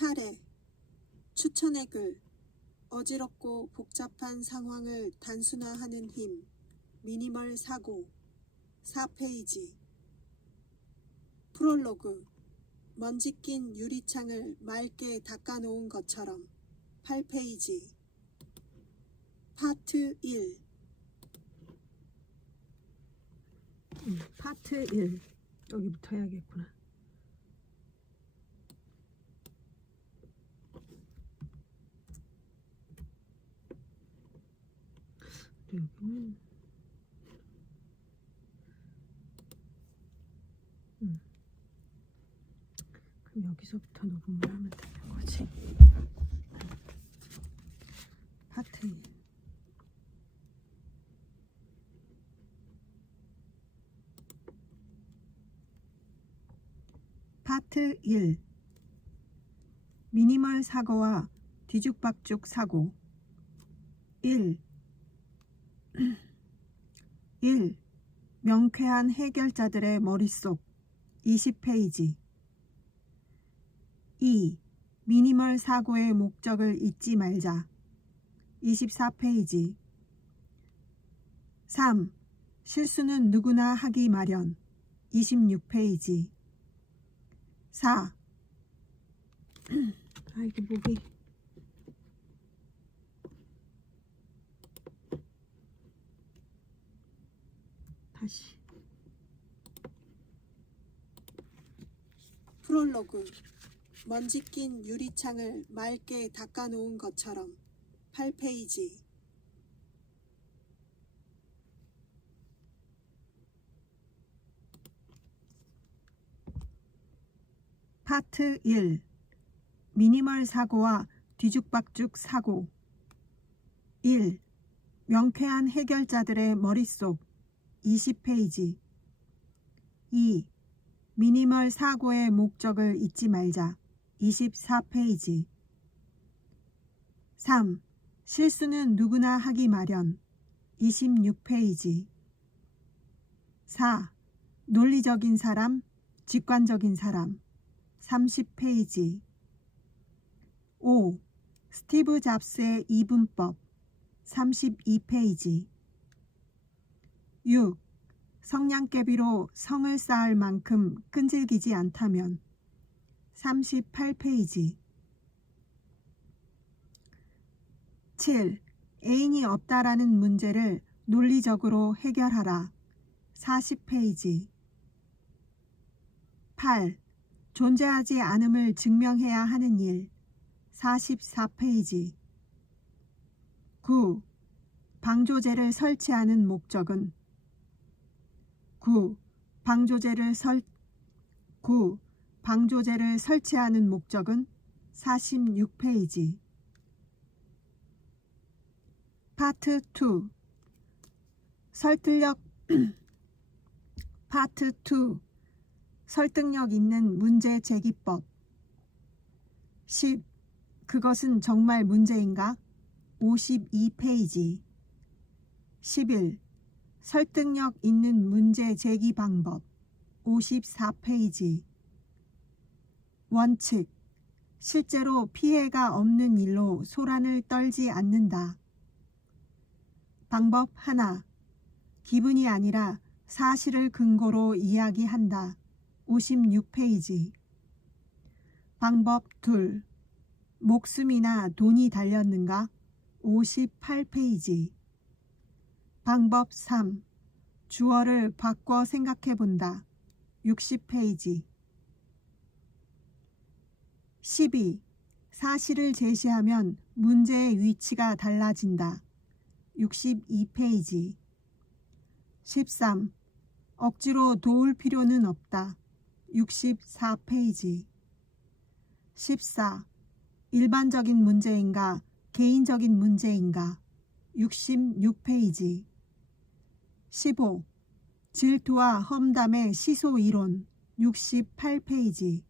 차례, 추천의 글, 어지럽고 복잡한 상황을 단순화하는 힘, 미니멀 사고, 4페이지. 프롤로그, 먼지 낀 유리창을 맑게 닦아놓은 것처럼, 8페이지. 파트 1. 파트 1. 여기부터 해야겠구나. 여기는 그럼 여기서부터 녹음을 하면 되는 거지. 파트 1. 파트 1. 미니멀 사고와 뒤죽박죽 사고. 1. 1. 명쾌한 해결자들의 머릿속. 20페이지. 2. 미니멀 사고의 목적을 잊지 말자. 24페이지. 3. 실수는 누구나 하기 마련. 26페이지. 4. 아이고 목이. 다시. 프롤로그, 먼지 낀 유리창을 맑게 닦아놓은 것처럼, 8페이지. 파트 1. 미니멀 사고와 뒤죽박죽 사고. 1. 명쾌한 해결자들의 머릿속. 20페이지. 2. 미니멀 사고의 목적을 잊지 말자. 24페이지. 3. 실수는 누구나 하기 마련. 26페이지. 4. 논리적인 사람, 직관적인 사람. 30페이지. 5. 스티브 잡스의 이분법. 32페이지. 6. 성냥개비로 성을 쌓을 만큼 끈질기지 않다면. 38페이지. 7. 애인이 없다라는 문제를 논리적으로 해결하라. 40페이지. 8. 존재하지 않음을 증명해야 하는 일. 44페이지. 9. 방조제를 설치하는 목적은. 9. 방조제를 설치하는 목적은. 46페이지. 파트 2. 파트 2. 설득력 있는 문제 제기법. 10. 그것은 정말 문제인가? 52페이지. 11. 설득력 있는 문제 제기 방법. 54페이지. 원칙. 실제로 피해가 없는 일로 소란을 떨지 않는다. 방법 하나. 기분이 아니라 사실을 근거로 이야기한다. 56페이지. 방법 둘. 목숨이나 돈이 달렸는가? 58페이지. 방법 3. 주어를 바꿔 생각해본다. 60페이지. 12. 사실을 제시하면 문제의 위치가 달라진다. 62페이지. 13. 억지로 도울 필요는 없다. 64페이지. 14. 일반적인 문제인가? 개인적인 문제인가? 66페이지. 15. 질투와 험담의 시소 이론. 68페이지.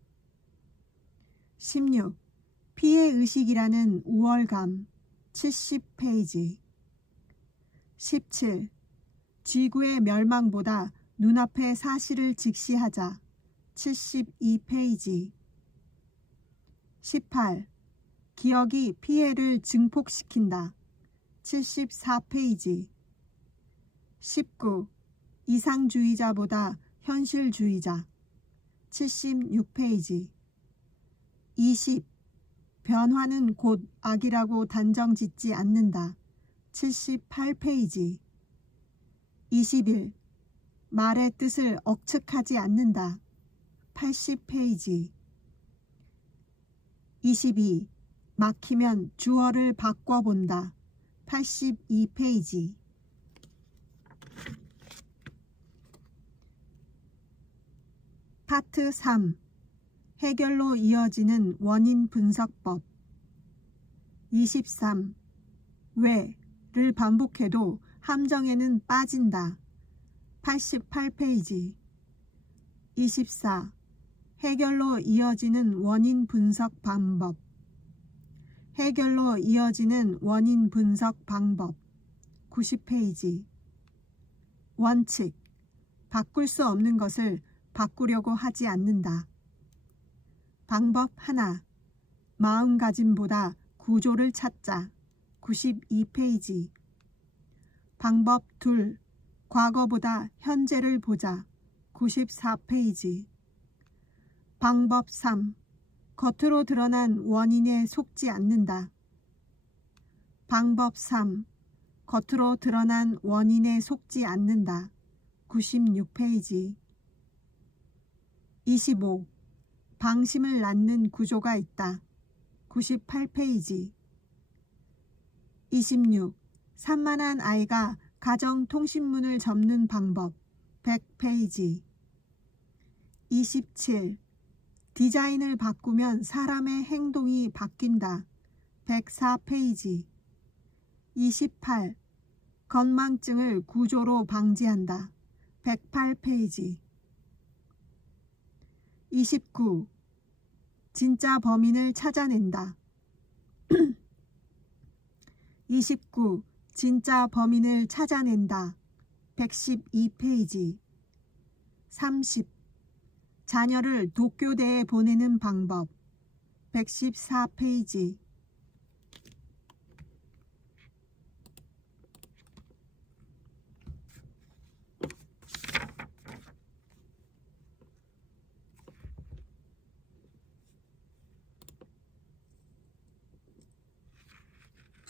16. 피해의식이라는 우월감. 70페이지. 17. 지구의 멸망보다 눈앞의 사실을 직시하자. 72페이지. 18. 기억이 피해를 증폭시킨다. 74페이지. 19. 이상주의자보다 현실주의자. 76페이지. 20. 변화는 곧 악이라고 단정 짓지 않는다. 78페이지. 21. 말의 뜻을 억측하지 않는다. 80페이지. 22. 막히면 주어를 바꿔본다. 82페이지. 파트 3. 해결로 이어지는 원인 분석법. 23. 왜를 반복해도 함정에는 빠진다. 88페이지. 24. 해결로 이어지는 원인 분석 방법. 해결로 이어지는 원인 분석 방법. 90페이지. 원칙. 바꿀 수 없는 것을 바꾸려고 하지 않는다. 방법 하나. 마음가짐보다 구조를 찾자. 92페이지. 방법 둘. 과거보다 현재를 보자. 94페이지. 방법 3. 겉으로 드러난 원인에 속지 않는다. 방법 3. 겉으로 드러난 원인에 속지 않는다. 96페이지. 25. 방심을 낳는 구조가 있다. 98페이지. 26. 산만한 아이가 가정통신문을 접는 방법. 100페이지. 27. 디자인을 바꾸면 사람의 행동이 바뀐다. 104페이지. 28. 건망증을 구조로 방지한다. 108페이지. 29. 진짜 범인을 찾아낸다. 29. 진짜 범인을 찾아낸다. 112페이지. 30. 자녀를 도쿄대에 보내는 방법. 114페이지.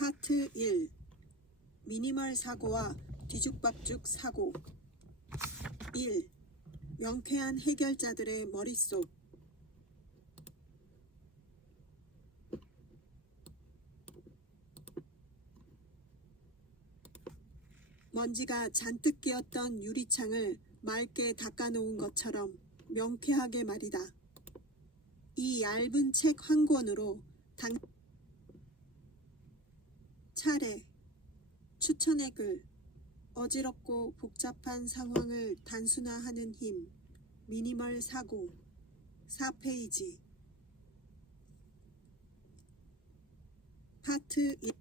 파트 1. 미니멀 사고와 뒤죽박죽 사고. 1. 명쾌한 해결자들의 머릿속. 먼지가 잔뜩 끼었던 유리창을 맑게 닦아놓은 것처럼 명쾌하게 말이다. 이 얇은 책 한 권으로 차례, 추천의 글, 어지럽고 복잡한 상황을 단순화하는 힘, 미니멀 사고. 4페이지. 파트 1.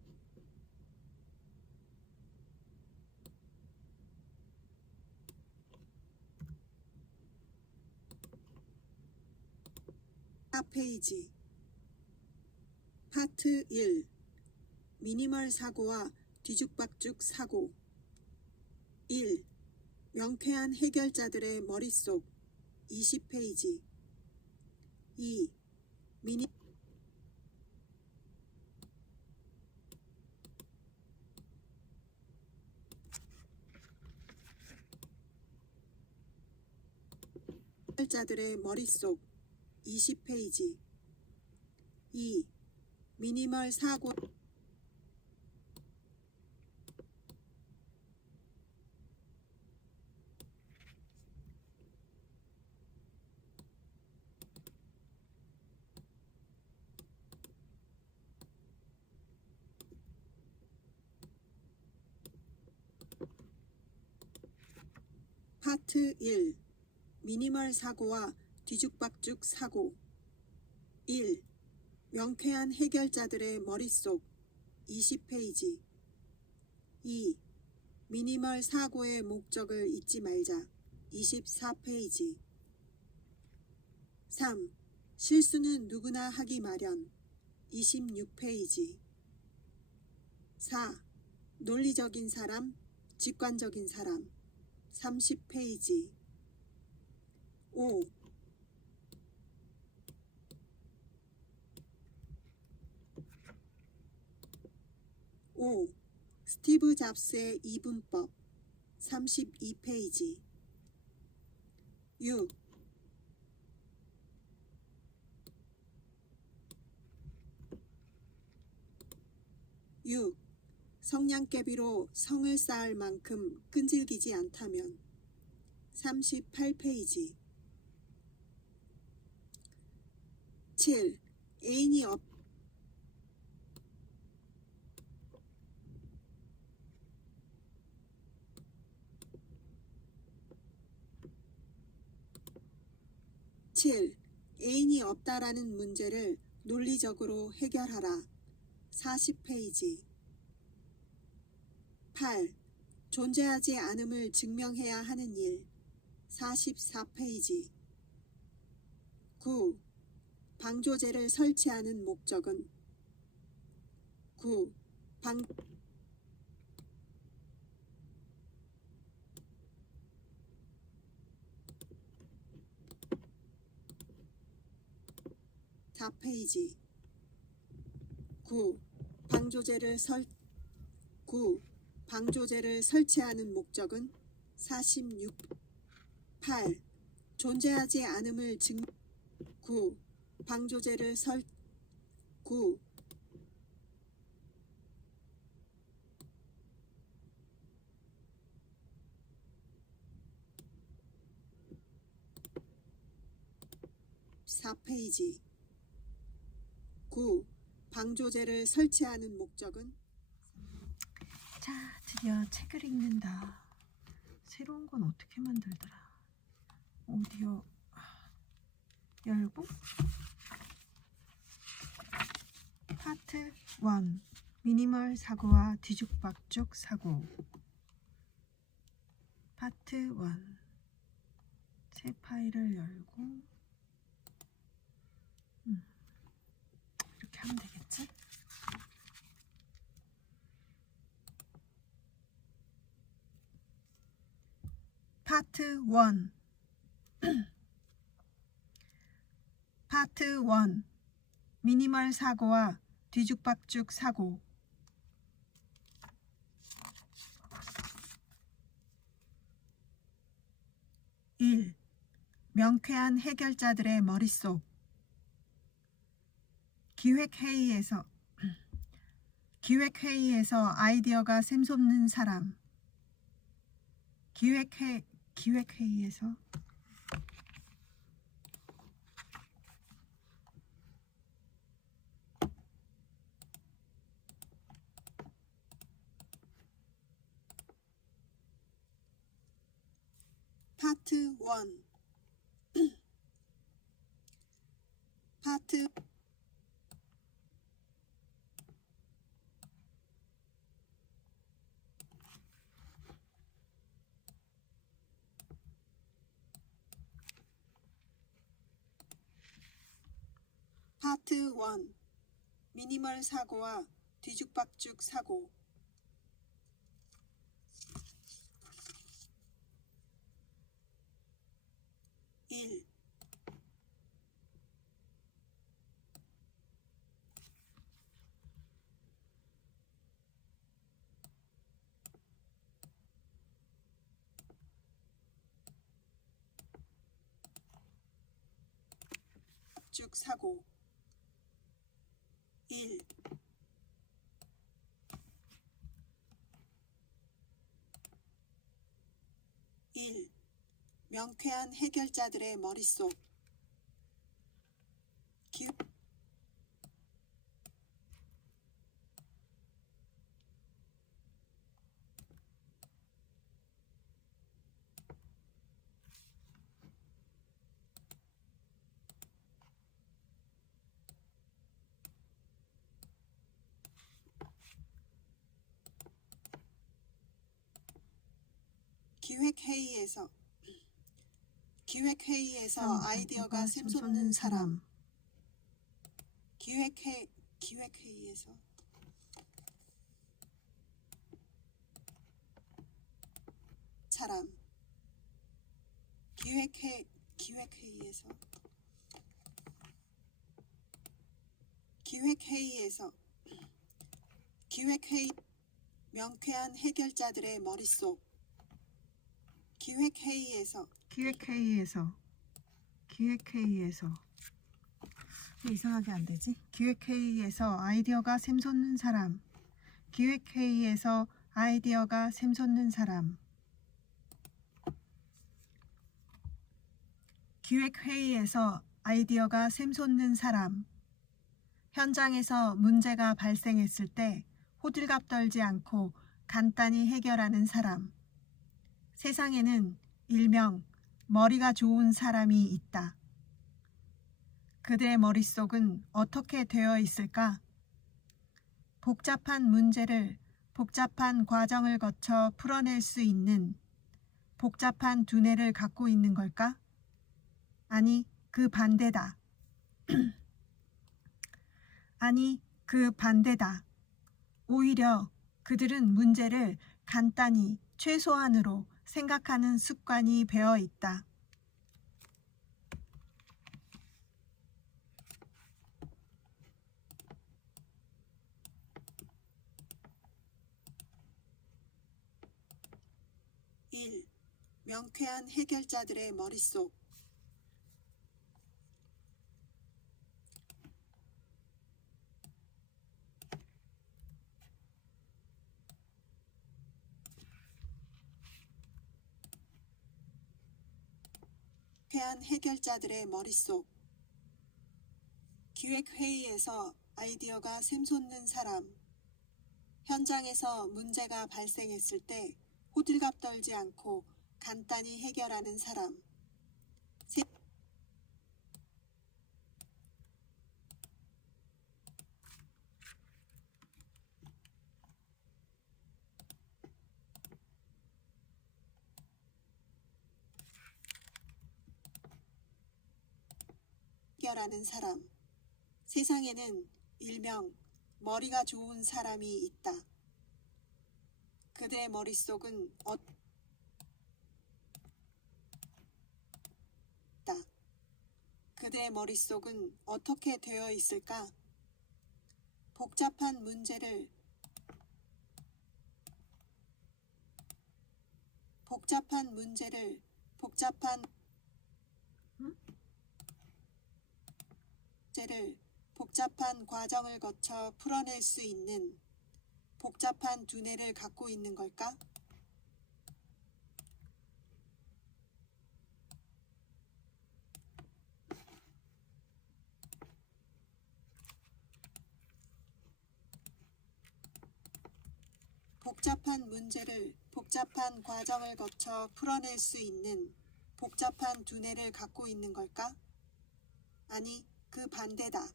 페이지. 파트 1. 미니멀 사고와 뒤죽박죽 사고. 1. 명쾌한 해결자들의 머릿속. 20페이지. 2. 해결자들의 머릿속. 20페이지. 2. 미니멀 사고. 파트 1. 미니멀 사고와 뒤죽박죽 사고. 1. 명쾌한 해결자들의 머릿속. 20페이지. 2. 미니멀 사고의 목적을 잊지 말자. 24페이지. 3. 실수는 누구나 하기 마련. 26페이지. 4. 논리적인 사람, 직관적인 사람. 30페이지. 5. 스티브 잡스의 이분법. 32페이지. 6. 성냥개비로 성을 쌓을 만큼 끈질기지 않다면. 38페이지. 7. 애인이 없 7. 애인이 없다라는 문제를 논리적으로 해결하라. 40페이지. 8. 존재하지 않음을 증명해야 하는 일. 44페이지. 9. 방조제를 설치하는 목적은. 9. 4페이지. 9. 방조제를 설치하는 목적은. 46. 8. 존재하지 않음을 9. 방조제를 9. (4페이지) 9. 방조제를 설치하는 목적은. 자, 드디어 책을 읽는다. 새로운 건 어떻게 만들더라. 오디오 열고 파트 1 미니멀 사고와 뒤죽박죽 사고. 파트 1 새 파일을 열고 이렇게 하면 되겠지? 파트 1 파트 1 미니멀 사고와 뒤죽박죽 사고. 1. 명쾌한 해결자들의 머릿속. 기획회의에서 아이디어가 샘솟는 사람. 기획회의에서 파트 1 파트 파트 1 미니멀 사고와 뒤죽박죽 사고. 1. 박죽 사고. 1. 1. 명쾌한 해결자들의 머릿속. 기획회의에서 아이디어가 샘솟는 사람. 기획회의에서 사람 기획회의에서 기획회의 명쾌한 해결자들의 머릿속 기획회의에서 왜 이상하게 안 되지? 기획회의에서 아이디어가 샘솟는 사람. 기획회의에서 아이디어가 샘솟는 사람. 기획회의에서 아이디어가 샘솟는 사람. 현장에서 문제가 발생했을 때 호들갑 떨지 않고 간단히 해결하는 사람. 세상에는 일명 머리가 좋은 사람이 있다. 그들의 머릿속은 어떻게 되어 있을까? 복잡한 문제를 복잡한 과정을 거쳐 풀어낼 수 있는 복잡한 두뇌를 갖고 있는 걸까? 아니, 그 반대다. 아니, 그 반대다. 오히려 그들은 문제를 간단히 최소한으로 생각하는 습관이 배어 있다. 명쾌한 해결자들의 머릿속 기획회의에서 아이디어가 샘솟는 사람. 현장에서 문제가 발생했을 때 호들갑 떨지 않고 간단히 해결하는 사람. 해결하는 사람. 세상에는 일명 머리가 좋은 사람이 있다. 그들의 머릿속은 그들의 머릿속은 어떻게 되어 있을까? 복잡한 문제를 복잡한 과정을 거쳐 풀어낼 수 있는 복잡한 두뇌를 갖고 있는 걸까? 복잡한 문제를 복잡한 과정을 거쳐 풀어낼 수 있는 복잡한 두뇌를 갖고 있는 걸까? 아니, 그 반대다.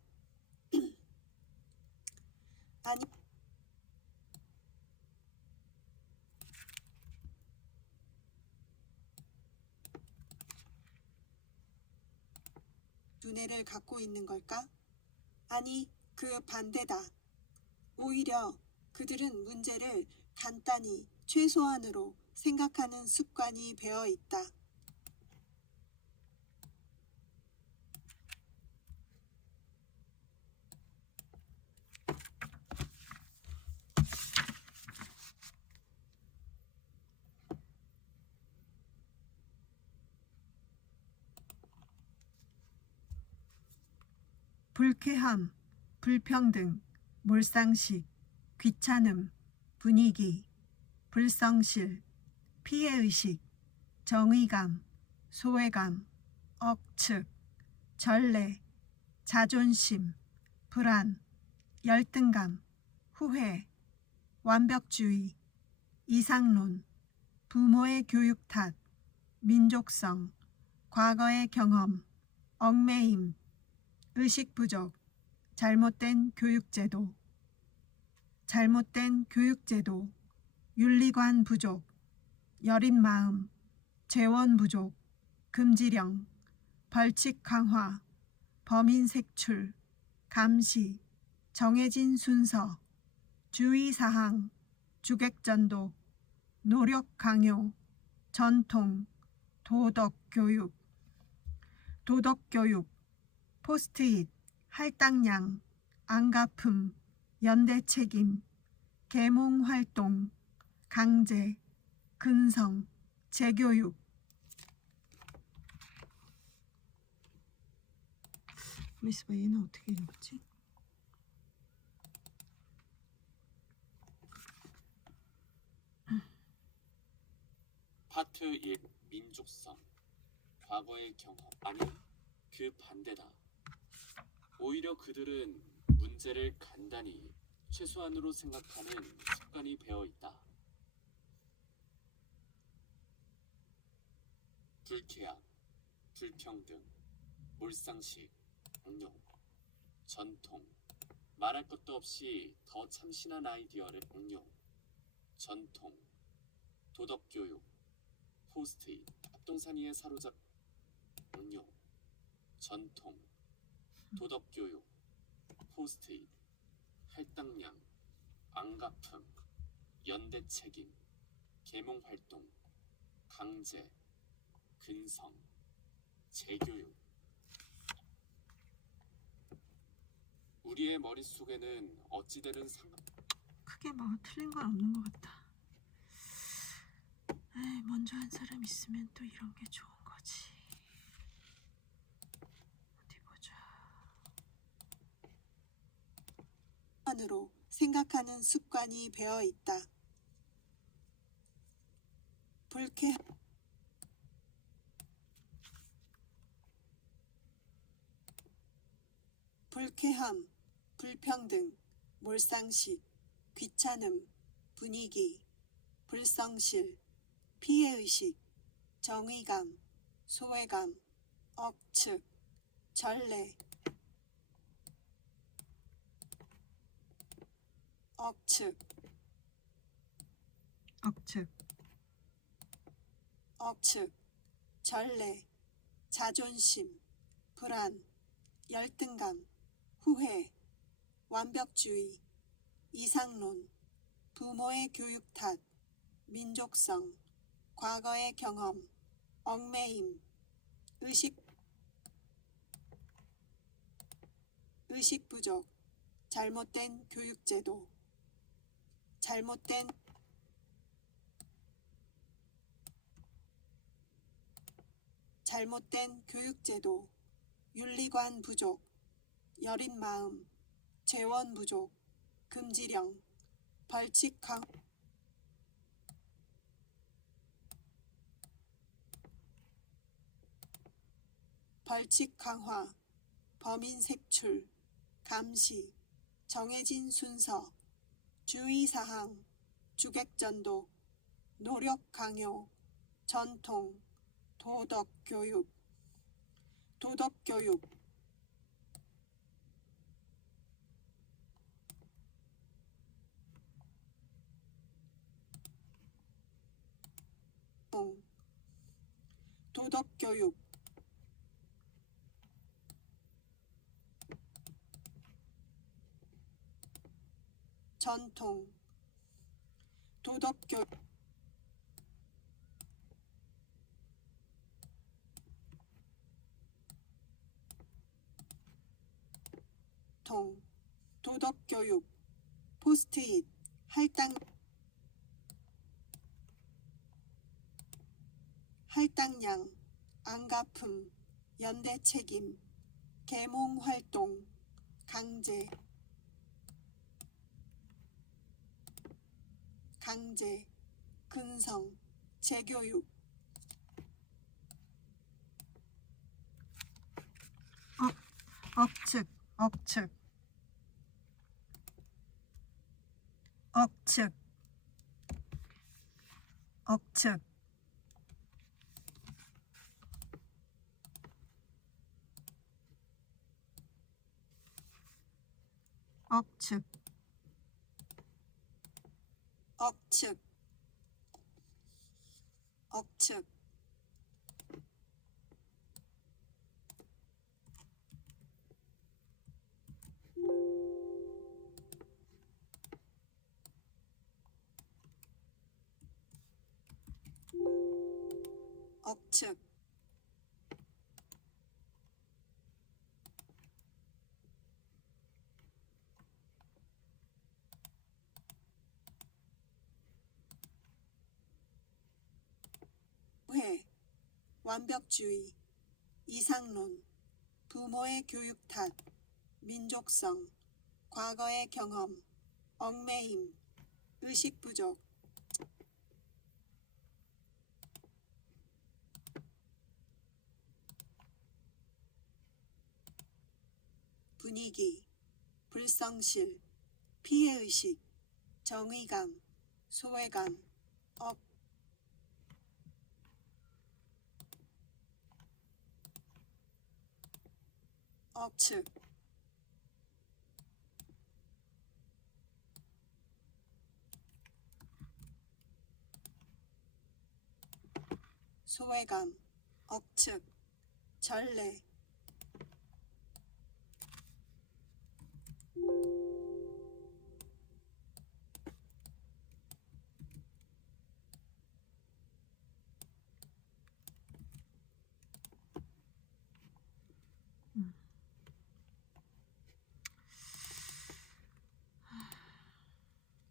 아니, 두뇌를 갖고 있는 걸까? 아니, 그 반대다. 오히려 그들은 문제를 간단히 최소한으로 생각하는 습관이 배어 있다. 불쾌함, 불평등, 몰상식, 귀찮음, 분위기, 불성실, 피해의식, 정의감, 소외감, 억측, 전례, 자존심, 불안, 열등감, 후회, 완벽주의, 이상론, 부모의 교육 탓, 민족성, 과거의 경험, 얽매임, 의식 부족, 잘못된 교육제도, 윤리관 부족, 여린 마음, 재원 부족, 금지령, 벌칙 강화, 범인 색출, 감시, 정해진 순서, 주의사항, 주객전도, 노력 강요, 전통, 도덕교육, 도덕교육, 포스트잇, 할당량, 안가품, 연대책임, 계몽활동, 강제, 근성, 재교육. 있어봐, 얘는 어떻게 읽었지? 파트 1. 민족성. 과거의 경험. 아니, 그 반대다. 오히려 그들은 문제를 간단히 최소한으로 생각하는 습관이 배어 있다. 불쾌함, 불평등, 몰상식, 공룡, 전통, 말할 것도 없이 더 참신한 아이디어를 공룡, 전통, 도덕교육, 포스트잇, 합동산이에 사로잡 공룡, 전통, 도덕교육, 포스트잇, 할당량, 안가품, 연대책임, 계몽활동, 강제, 근성, 재교육. 우리의 머릿속에는 어찌되는 크게 뭐 틀린 건 없는 것 같다. 에이, 먼저 한 사람 있으면 또 이런 게 좋은 거지. 어디 보자. 안으로 생각하는 습관이 배어 있다. 불쾌함, 불평등, 몰상식, 귀찮음, 분위기, 불성실, 피해의식, 정의감, 소외감, 억측, 전례, 억측, 억측, 억측, 전례, 자존심, 불안, 열등감, 후회, 완벽주의, 이상론, 부모의 교육 탓, 민족성, 과거의 경험, 얽매임, 의식 부족, 잘못된 교육제도, 잘못된 교육제도, 윤리관 부족, 여린 마음, 재원 부족, 금지령, 벌칙 강화, 범인 색출, 감시, 정해진 순서, 주의사항, 주객전도, 노력 강요, 전통, 도덕교육, 도덕교육, 전통, 도덕교육, 도덕교육, 포스트잇, 할당량, 안가품, 연대책임, 계몽활동, 강제, 근성, 재교육, 억측, 억측, 억측, 억측, 억측, 억측, 억측, 회, 완벽주의, 이상론, 부모의 교육 탓, 민족성, 과거의 경험, 얽매임, 의식 부족, 분위기, 불성실, 피해의식, 정의감, 소외감, 억측, 소외감, 억측, 전례,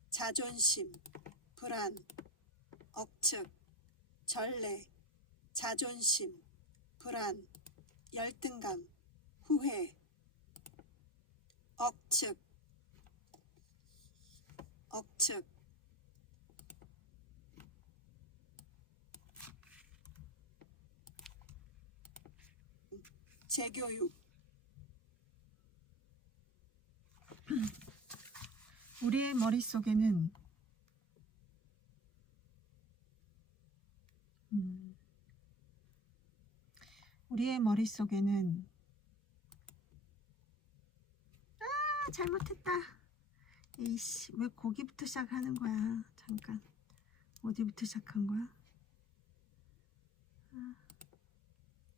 자존심, 불안, 억측, 전례, 자존심, 불안, 열등감, 후회, 억측, 억측, 재교육, 우리의 머릿속에는 우리의 머릿속에는 잘못했다. 에이씨, 왜 거기부터 시작하는 거야? 잠깐, 어디부터 시작한 거야?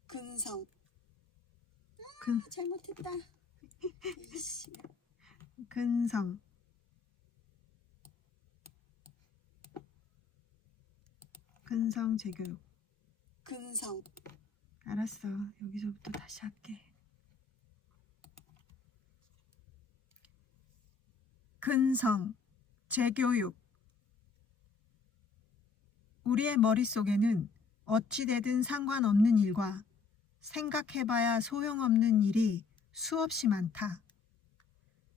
근성, 잘못했다. 에이씨. 근성, 근성 재교육. 근성, 알았어, 여기서부터 다시 할게. 근성, 재교육. 우리의 머릿속에는 어찌되든 상관없는 일과 생각해봐야 소용없는 일이 수없이 많다.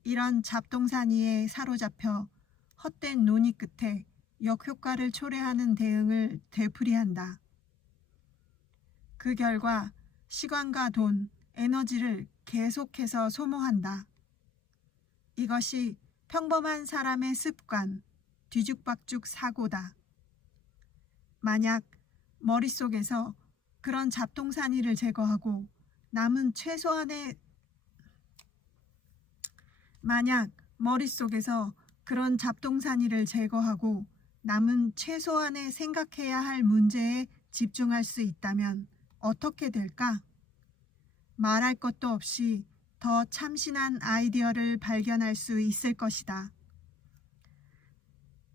이런 잡동사니에 사로잡혀 헛된 논의 끝에 역효과를 초래하는 대응을 되풀이한다. 그 결과 시간과 돈, 에너지를 계속해서 소모한다. 이것이 평범한 사람의 습관, 뒤죽박죽 사고다. 만약 머릿속에서 그런 잡동사니를 제거하고 남은 최소한의 생각해야 할 문제에 집중할 수 있다면 어떻게 될까? 말할 것도 없이 더 참신한 아이디어를 발견할 수 있을 것이다.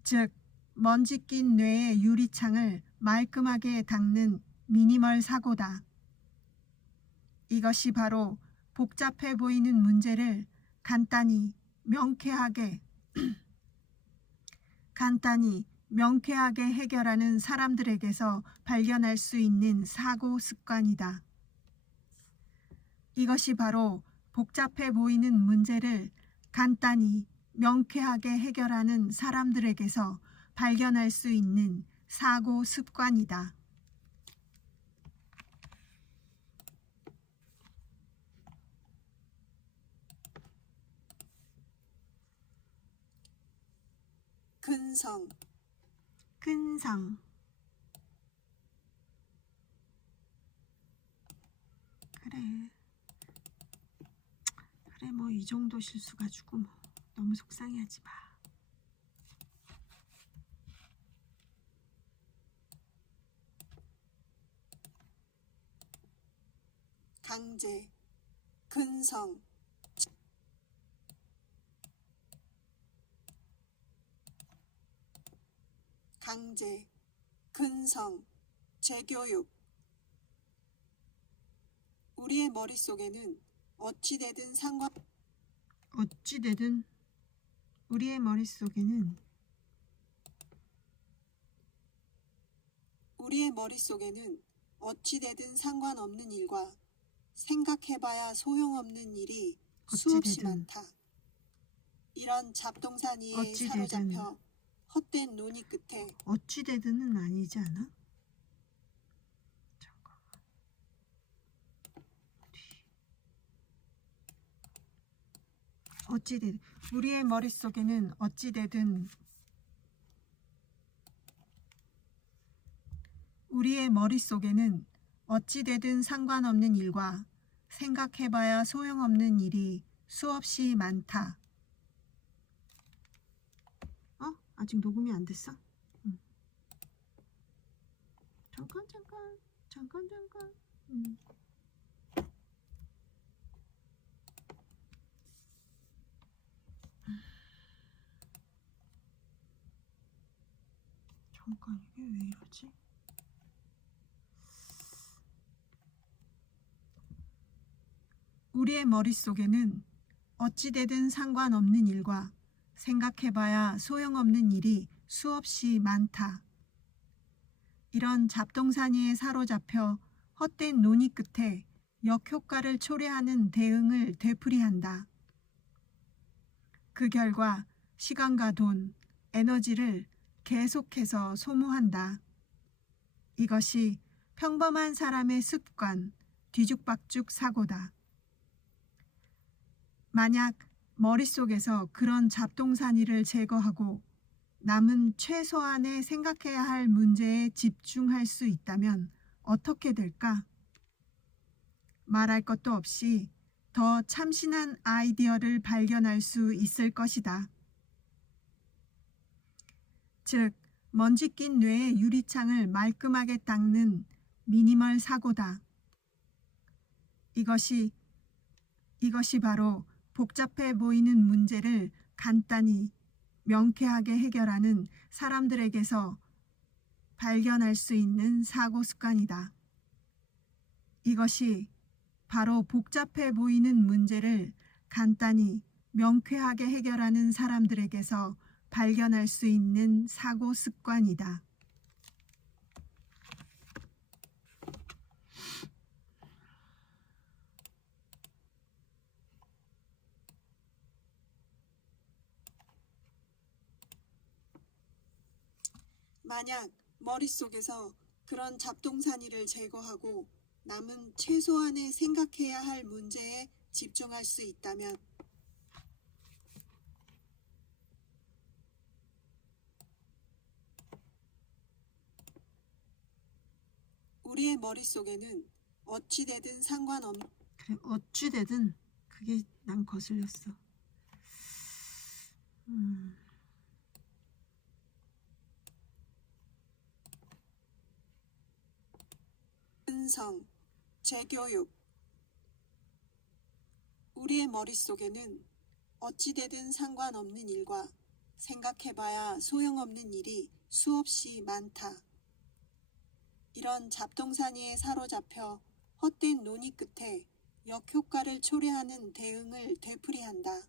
즉, 먼지 낀 뇌의 유리창을 말끔하게 닦는 미니멀 사고다. 이것이 바로 복잡해 보이는 문제를 간단히 명쾌하게 해결하는 사람들에게서 발견할 수 있는 사고 습관이다. 이것이 바로 복잡해 보이는 문제를 간단히 명쾌하게 해결하는 사람들에게서 발견할 수 있는 사고 습관이다. 근성, 근성. 그래 뭐 이 정도 실수 가지고 뭐 너무 속상해하지 마. 강제, 근성, 강제, 근성, 재교육, 우리의 머릿속에는 어찌되든 어찌되든 우리의 머릿속에는 어찌되든 상관없는 일과 생각해봐야 소용없는 일이 수없이 어찌되든. 많다. 이런 잡동사니에 어찌되든. 사로잡혀 헛된 논의 끝에 어찌되든은 아니지 않아? 잠깐만. 어찌되든 우리의 머릿속에는 어찌되든 상관없는 일과 생각해봐야 소용없는 일이 수없이 많다. 아직 녹음이 안 됐어? 응. 잠깐. 잠깐, 이게 왜 이러지? 우리의 머릿속에는 어찌되든 상관없는 일과 생각해봐야 소용없는 일이 수없이 많다. 이런 잡동사니에 사로잡혀 헛된 논의 끝에 역효과를 초래하는 대응을 되풀이한다. 그 결과 시간과 돈, 에너지를 계속해서 소모한다. 이것이 평범한 사람의 습관, 뒤죽박죽 사고다. 만약 머릿속에서 그런 잡동사니를 제거하고 남은 최소한의 생각해야 할 문제에 집중할 수 있다면 어떻게 될까? 말할 것도 없이 더 참신한 아이디어를 발견할 수 있을 것이다. 즉, 먼지 낀 뇌의 유리창을 말끔하게 닦는 미니멀 사고다. 이것이 바로 복잡해 보이는 문제를 간단히 명쾌하게 해결하는 사람들에게서 발견할 수 있는 사고 습관이다. 이것이 바로 복잡해 보이는 문제를 간단히 명쾌하게 해결하는 사람들에게서 발견할 수 있는 사고 습관이다. 만약 머릿속에서 그런 잡동사니를 제거하고 남은 최소한의 생각해야 할 문제에 집중할 수 있다면 우리의 머릿속에는 어찌되든 상관없는 그래, 어찌되든 그게 난 거슬렸어. 은성, 재교육. 우리의 머릿속에는 어찌되든 상관없는 일과 생각해봐야 소용없는 일이 수없이 많다. 이런 잡동사니에 사로잡혀 헛된 논의 끝에 역효과를 초래하는 대응을 되풀이한다.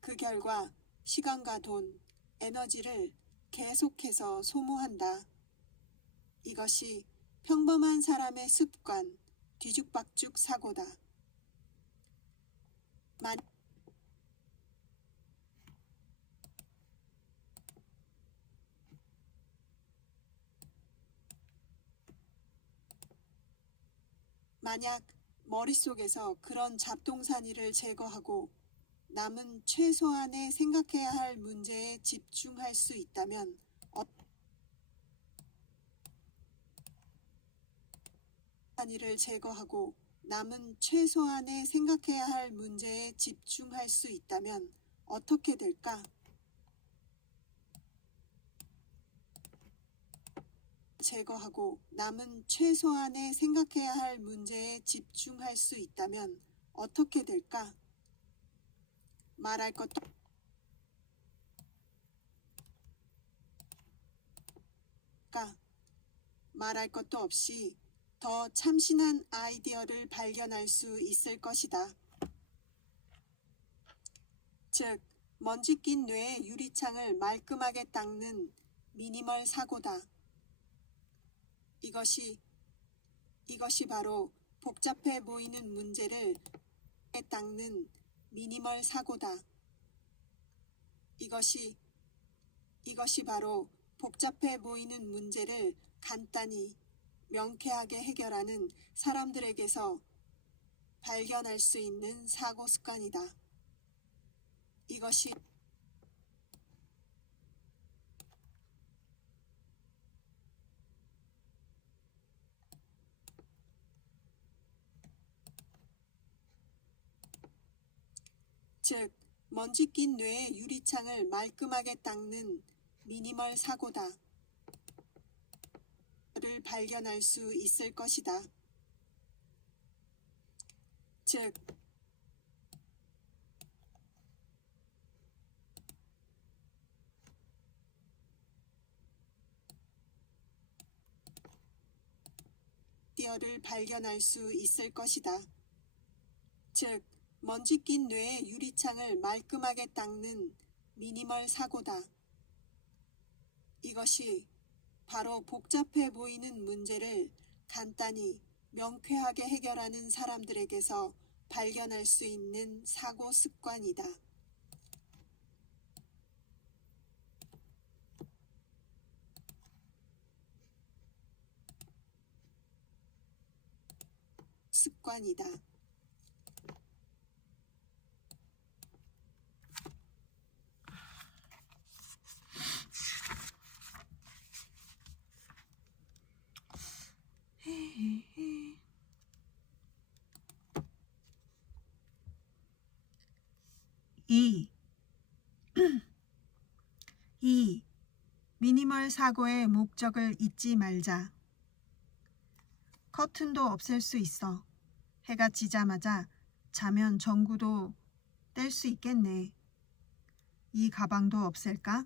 그 결과 시간과 돈, 에너지를 계속해서 소모한다. 이것이 평범한 사람의 습관, 뒤죽박죽 사고다. 만약 머릿속에서 그런 잡동사니를 제거하고 남은 최소한의 생각해야 할 문제에 집중할 수 있다면 사니를 제거하고 남은 최소한의 생각해야 할 문제에 집중할 수 있다면 어떻게 될까? 제거하고 남은 최소한의 생각해야 할 문제에 집중할 수 있다면 어떻게 될까? 말할 것도 없이 더 참신한 아이디어를 발견할 수 있을 것이다. 즉, 먼지 낀 뇌의 유리창을 말끔하게 닦는 미니멀 사고다. 이것이 바로 복잡해 보이는 문제를 닦는 미니멀 사고다. 이것이 바로 복잡해 보이는 문제를 간단히 명쾌하게 해결하는 사람들에게서 발견할 수 있는 사고 습관이다. 이것이 즉, 먼지 낀 뇌의 유리창을 말끔하게 닦는 미니멀 사고다. 를 발견할 수 있을 것이다. 즉, 아이디어를 발견할 수 있을 것이다. 즉, 먼지 낀 뇌의 유리창을 말끔하게 닦는 미니멀 사고다. 이것이 바로 복잡해 보이는 문제를 간단히 명쾌하게 해결하는 사람들에게서 발견할 수 있는 사고 습관이다. 습관이다. 이 미니멀 사고의 목적을 잊지 말자. 커튼도 없앨 수 있어. 해가 지자마자 자면 전구도 뗄 수 있겠네. 이 가방도 없앨까?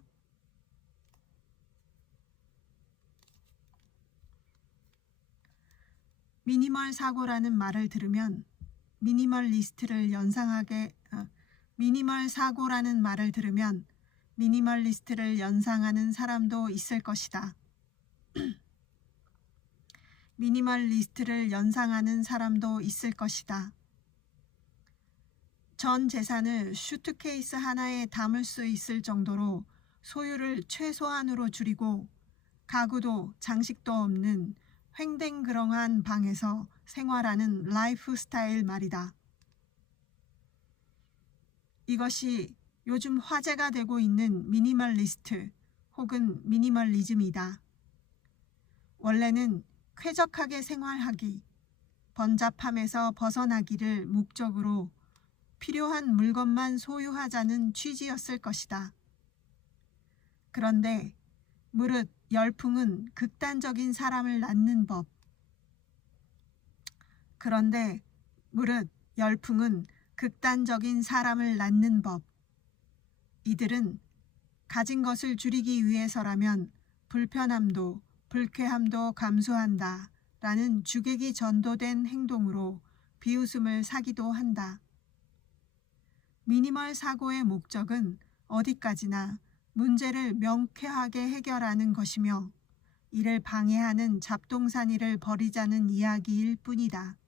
미니멀 사고라는 말을 들으면 미니멀 사고라는 말을 들으면 미니멀리스트를 연상하는 사람도 있을 것이다. 미니멀리스트를 연상하는 사람도 있을 것이다. 전 재산을 슈트케이스 하나에 담을 수 있을 정도로 소유를 최소한으로 줄이고 가구도 장식도 없는 횡댕그렁한 방에서 생활하는 라이프 스타일 말이다. 이것이 요즘 화제가 되고 있는 미니멀리스트 혹은 미니멀리즘이다. 원래는 쾌적하게 생활하기, 번잡함에서 벗어나기를 목적으로 필요한 물건만 소유하자는 취지였을 것이다. 그런데 무릇 열풍은 극단적인 사람을 낳는 법. 이들은 가진 것을 줄이기 위해서라면 불편함도 불쾌함도 감수한다 라는 주객이 전도된 행동으로 비웃음을 사기도 한다. 미니멀 사고의 목적은 어디까지나 문제를 명쾌하게 해결하는 것이며 이를 방해하는 잡동사니를 버리자는 이야기일 뿐이다.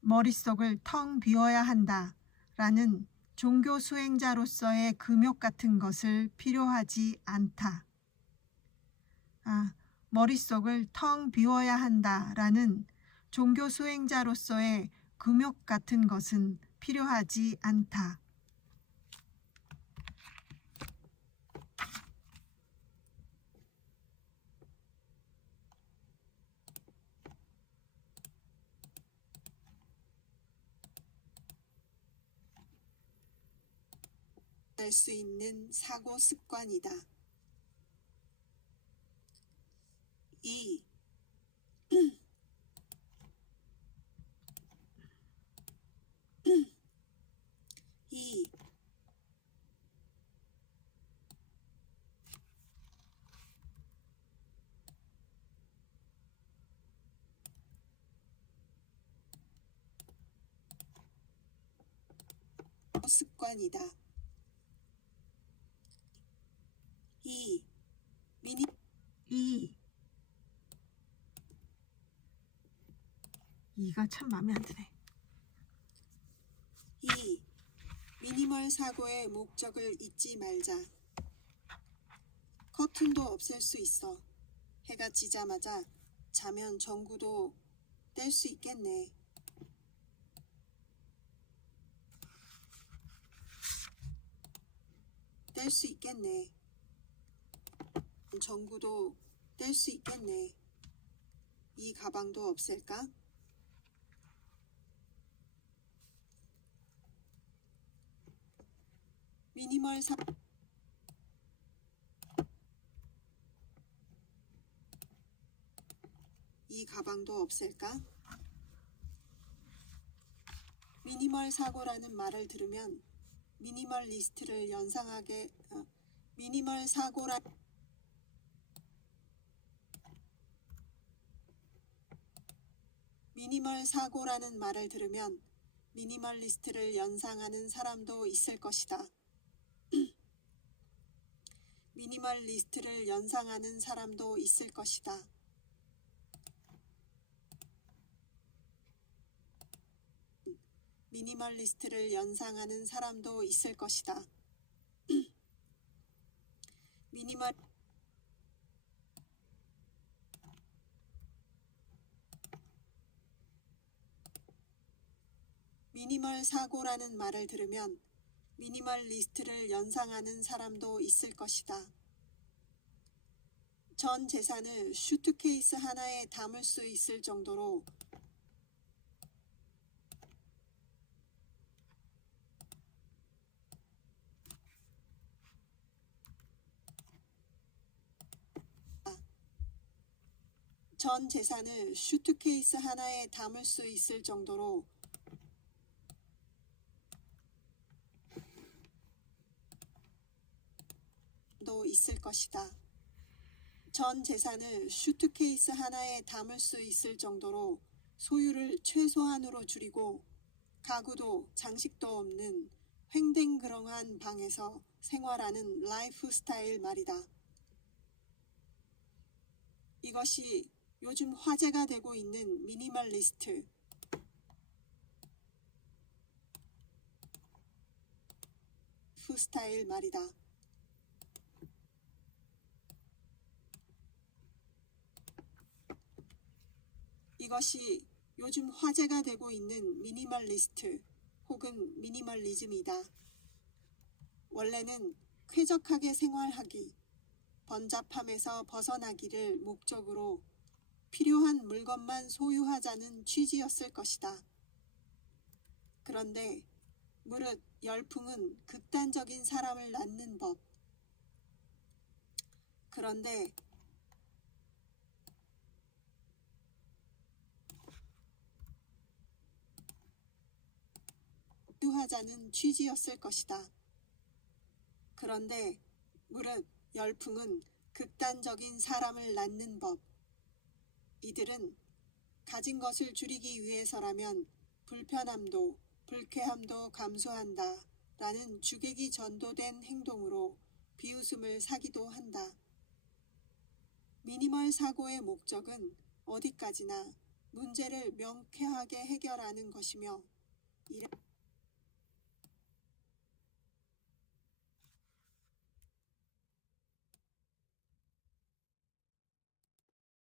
머릿속을 텅 비워야 한다 라는 종교 수행자로서의 금욕 같은 것을 필요하지 않다. 머릿속을 텅 비워야 한다라는 종교 수행자로서의 금욕 같은 것은 필요하지 않다. 할 수 있는 사고 습관이다. 2. 습관이다. 2. 미니 2가 참 마음에 안 드네. 2. 미니멀 사고의 목적을 잊지 말자. 커튼도 없앨 수 있어. 해가 지자마자 자면 전구도 뗄 수 있겠네. 뗄 수 있겠네. 전구도 뗄 수 있겠네. 이 가방도 없앨까? 미니멀 사 이 가방도 없앨까? 미니멀 사고라는 말을 들으면 미니멀리스트를 연상하게 미니멀 사고라 미니멀 사고라는 말을 들으면 미니멀리스트를 연상하는 사람도 있을 것이다. 미니멀리스트를 연상하는 사람도 있을 것이다. 미니멀리스트를 연상하는 사람도 있을 것이다. 미니멀 사고라는 말을 들으면 미니멀리스트를 연상하는 사람도 있을 것이다. 전 재산을 슈트케이스 하나에 담을 수 있을 정도로 전 재산을 슈트케이스 하나에 담을 수 있을 정도로 도 있을 것이다. 전 재산을 슈트케이스 하나에 담을 수 있을 정도로 소유를 최소한으로 줄이고 가구도 장식도 없는 횡댕그렁한 방에서 생활하는 라이프 스타일 말이다. 이것이 요즘 화제가 되고 있는 미니멀리스트 라이프 스타일 말이다. 이것이 요즘 화제가 되고 있는 미니멀리스트 혹은 미니멀리즘이다. 원래는 쾌적하게 생활하기, 번잡함에서 벗어나기를 목적으로 필요한 물건만 소유하자는 취지였을 것이다. 그런데 무릇 열풍은 극단적인 사람을 낳는 법. 그런데 소유하자는 취지였을 것이다. 그런데 무릇 열풍은 극단적인 사람을 낳는 법. 이들은 가진 것을 줄이기 위해서라면 불편함도 불쾌함도 감수한다 라는 주객이 전도된 행동으로 비웃음을 사기도 한다. 미니멀 사고의 목적은 어디까지나 문제를 명쾌하게 해결하는 것이며